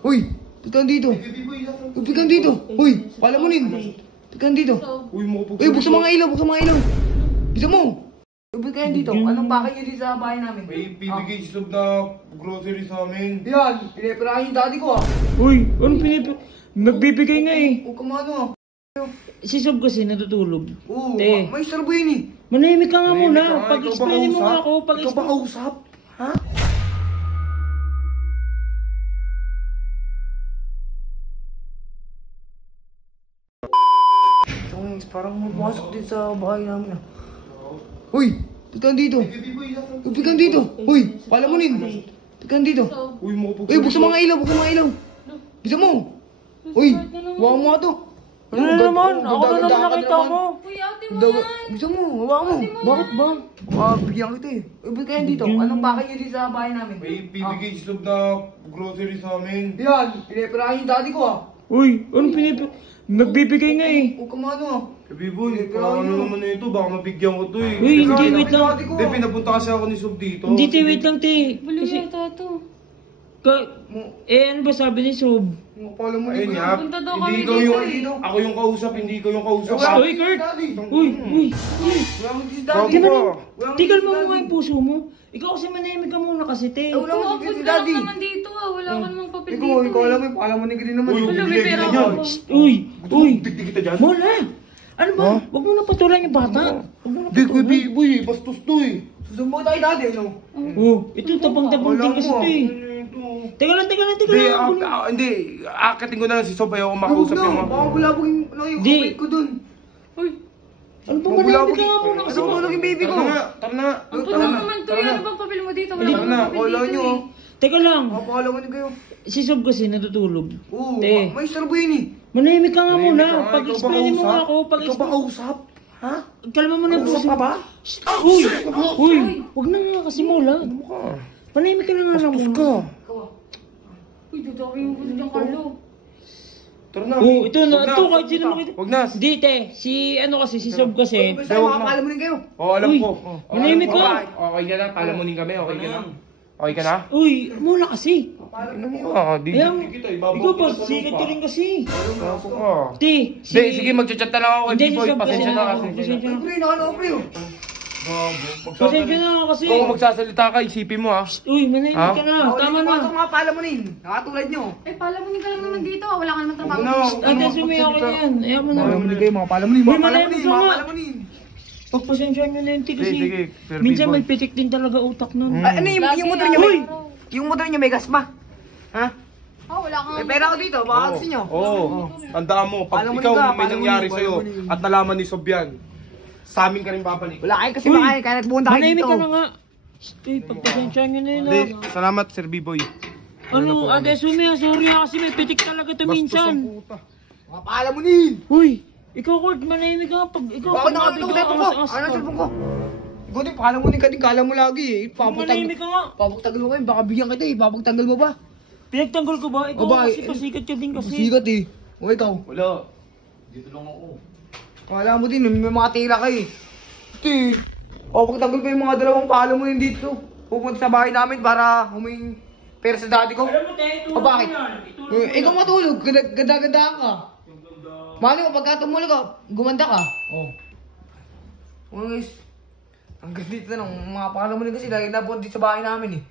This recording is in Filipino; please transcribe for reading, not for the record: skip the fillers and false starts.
Uy, pikan dito. Pikan dito. Uy, palamunin. Pikan dito. Uy, buksan mga ilaw, buksan mga ilaw. Bisa mo. Pikan dito. Anong bakit nyo dito sa bahay namin? May bibigay si Sob na grocery sa amin. Yan, pinipirahan yung daddy ko ah. Uy, anong nagbibigay nga eh. Huwag ka ano ah. Si Sob kasi natutulog. Oo, Te. may sarbo yun eh. Manahimik ka nga Manahimik muna. ka nga. Pag-explain mo nga ako. Ikaw ba kausap? Ha? Parang mapasok din sa bahay namin ah. Uy, pikan dito. Uy, pikan dito. Uy, palamunin. Pikan dito. Uy, Uy, buksan mga ilaw, buksan mga ilaw. Bisa mo. Uy, huwag mo nga to. Ano na naman? Ako na naman nakita mo. Uy, ate mo yan. Bisa mo, huwag mo. Bakit ba? Bigyan kita eh. Uy, ba't kayo dito? Anong bakit nyo dito sa bahay namin? May bibigay si Sob na grocery sa amin. Yan, pinipirahan yung daddy ko ah. Uy, anong nagbibigay nga eh. Huwag ka ano ah. Biboy, ano naman na ito? Baka mabigyan ko to eh. Uy, hindi, wait lang. Hindi, pinapunta kasi ako ni Sob dito. Hindi, te, wait lang, te. Baliw Kasi, yata to. ano ba sabi ni Sob? Palamunin Ayun ko nga, Punta daw hindi kami ikaw dito yung, ako yung kausap, hindi ikaw yung kausap. Uy, Kurt! Uy! Wala mo si daddy. Di ba Ako na, tigal mo mga yung puso mo. Ikaw kasi manahimik ka muna kasi, te. Wala mo Ako, si punta lang daddy. naman dito ah. Wala ka namang papel Ikaw, dito ikaw eh. alam mo, palamunin ka din naman. Uy, Wala, may bigay pera ka ako. niyan. Uy! Uy! Tignan kita dyan. Mola! Ano ba? Huwag mo na patulan yung bata. Huwag mo na Hindi, patulan. Biboy, bastos to eh. Susumbong tayo daddy, ano? Oh, ito tapang-tapang din kasi to eh. Teka lang. Hindi, akatin ko na lang si Sob, ayaw ko makausap yung mga. Baka bulabog yung Di. kapit ko dun. Uy, Ano ba manahimik ka nga muna kasi? Ano bulabog yung baby ko? Tara na. ang tulong naman to eh. Ano bang papel mo dito? Wala Tara kang na, papel wala dito nyo, eh. Teka lang. Palamunin kayo. Si Sob kasi natutulog. Oo, Te. may sarbo yun eh. Manahimik ka nga muna. Ikaw ba Pag-explain mo kausap? nga ako. Ikaw ba kausap? Ha? Kalma mo na yung puso. Kausap ka ba? Uy! Uy! Huwag na nga kasi Mola. Ano mo ka? Panahimik ka na nga lang Bastos muna. ka. Uy, totoo yung gusto dyan, Carlo. Tara na. Oh, ito na. Wag Ito kahit sino makita. Wag na. Hindi, te. Si Sob kasi. Basta makapalamunin kayo. Oo, alam Uy, ko. manahimik ka. Okay ka na, palamunin kami. Okay ka na. Okay ka na? Uy, Mola kasi. Ano mo ka? Di Ayan, kita, ikaw ba, sikat ka rin kasi. Bago ka. Te, Hindi, sige, magchat-chat na lang ako kay Hindi, si Biboy. Sob kasi. Pasensya na kasi. Pasensya na. Pre, nakano ko pre oh. Pasensya na kasi. Kung magsasalita ka, isipin mo ha. Uy, manahimik ka na. Tama na. Pasok mga palamunin. Nakatulad nyo. Eh, palamunin ka lang naman dito ah. Wala ka naman trabaho. Ate, sumiyaw ka na yan. Ayaw mo na. Palamunin kayo mga palamunin. Uy, Mga manahimik palamunin. ka Mga nga. palamunin. Pagpasensya nyo na yun, te, kasi. Sige, Sir Minsan Biboy. may pitik din talaga utak nun. Ano yung motor nyo? Uy! Yung motor nyo may gas ba? Ha? Oh, wala kang May pera ko dito. Baka gusto nyo. Oo. Tandaan mo, pag Palamunin ikaw ka, may palamunin, nangyari sa'yo palamunin. at nalaman ni Sob yan, sa amin ka rin babalik. Wala kayo kasi Uy! makain. Kaya pumunta kayo Manahimik dito. ka na nga. Uy, pagpasensya nyo na yun. Hindi, salamat Sir Biboy. Ano, Ate Sumi, sorry kasi may pitik talaga to Bastos ang minsan. puta. Mga palamunin. Uy, ikaw Kurt, manahimik ka pag ikaw Bakit nakakita ko sa cellphone ko? Ano ang cellphone ko? Ikaw din, palamunin ka din. Kala mo lagi eh. Manahimik ka nga. Papagtagal mo kayo. Baka bigyan kita eh. Papagtagal mo ba? Pinagtanggol ko ba? Ikaw Aba, kasi pasikat ka din kasi. Sigat eh. O ikaw. Wala. Dito lang ako. Kala mo din, may mga tira kayo eh. Ito eh. Papagtagal ko yung mga dalawang palamunin dito. Pupunta sa bahay namin para huming pera sa daddy ko. Alam mo, tayo, O bakit? Ikaw matulog. Ganda-ganda ka. Mali mo, pagka tumulog ka, gumanda ka. Oh. Guys, ang ganda dito ng mga palamunin kasi dahil napunta dito sa bahay namin eh.